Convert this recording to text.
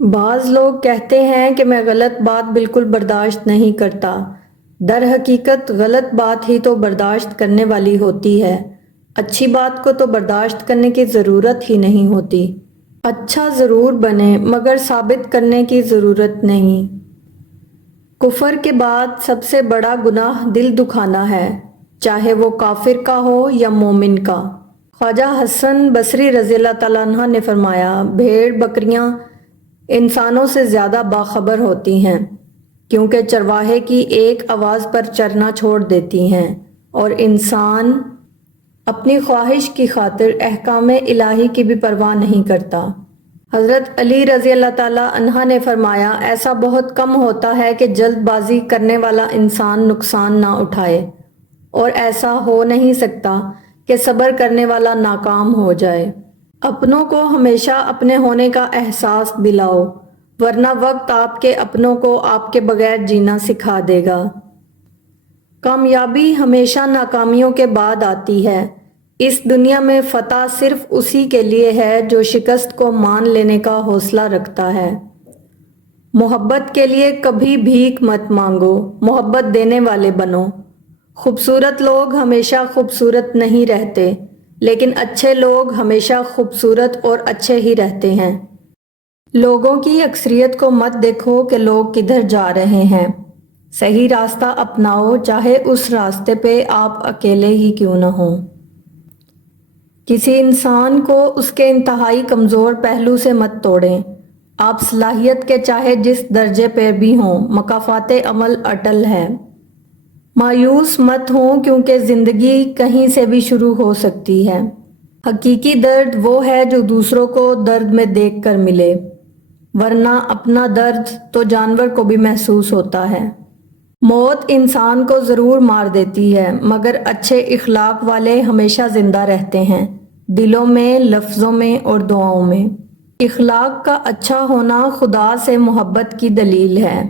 بعض لوگ کہتے ہیں کہ میں غلط بات بالکل برداشت نہیں کرتا۔ در حقیقت غلط بات ہی تو برداشت کرنے والی ہوتی ہے، اچھی بات کو تو برداشت کرنے کی ضرورت ہی نہیں ہوتی۔ اچھا ضرور بنے مگر ثابت کرنے کی ضرورت نہیں۔ کفر کے بعد سب سے بڑا گناہ دل دکھانا ہے، چاہے وہ کافر کا ہو یا مومن کا۔ خواجہ حسن بصری رضی اللہ تعالیٰ عنہ نے فرمایا، بھیڑ بکریاں انسانوں سے زیادہ باخبر ہوتی ہیں، کیونکہ چرواہے کی ایک آواز پر چرنا چھوڑ دیتی ہیں اور انسان اپنی خواہش کی خاطر احکام الہی کی بھی پرواہ نہیں کرتا۔ حضرت علی رضی اللہ تعالیٰ عنہ نے فرمایا، ایسا بہت کم ہوتا ہے کہ جلد بازی کرنے والا انسان نقصان نہ اٹھائے، اور ایسا ہو نہیں سکتا کہ صبر کرنے والا ناکام ہو جائے۔ اپنوں کو ہمیشہ اپنے ہونے کا احساس دلاؤ، ورنہ وقت آپ کے اپنوں کو آپ کے بغیر جینا سکھا دے گا۔ کامیابی ہمیشہ ناکامیوں کے بعد آتی ہے۔ اس دنیا میں فتح صرف اسی کے لیے ہے جو شکست کو مان لینے کا حوصلہ رکھتا ہے۔ محبت کے لیے کبھی بھیک مت مانگو، محبت دینے والے بنو۔ خوبصورت لوگ ہمیشہ خوبصورت نہیں رہتے، لیکن اچھے لوگ ہمیشہ خوبصورت اور اچھے ہی رہتے ہیں۔ لوگوں کی اکثریت کو مت دیکھو کہ لوگ کدھر جا رہے ہیں، صحیح راستہ اپناؤ، چاہے اس راستے پہ آپ اکیلے ہی کیوں نہ ہوں۔ کسی انسان کو اس کے انتہائی کمزور پہلو سے مت توڑیں، آپ صلاحیت کے چاہے جس درجے پہ بھی ہوں، مکافات عمل اٹل ہے۔ مایوس مت ہوں کیونکہ زندگی کہیں سے بھی شروع ہو سکتی ہے۔ حقیقی درد وہ ہے جو دوسروں کو درد میں دیکھ کر ملے، ورنہ اپنا درد تو جانور کو بھی محسوس ہوتا ہے۔ موت انسان کو ضرور مار دیتی ہے، مگر اچھے اخلاق والے ہمیشہ زندہ رہتے ہیں، دلوں میں، لفظوں میں اور دعاؤں میں۔ اخلاق کا اچھا ہونا خدا سے محبت کی دلیل ہے۔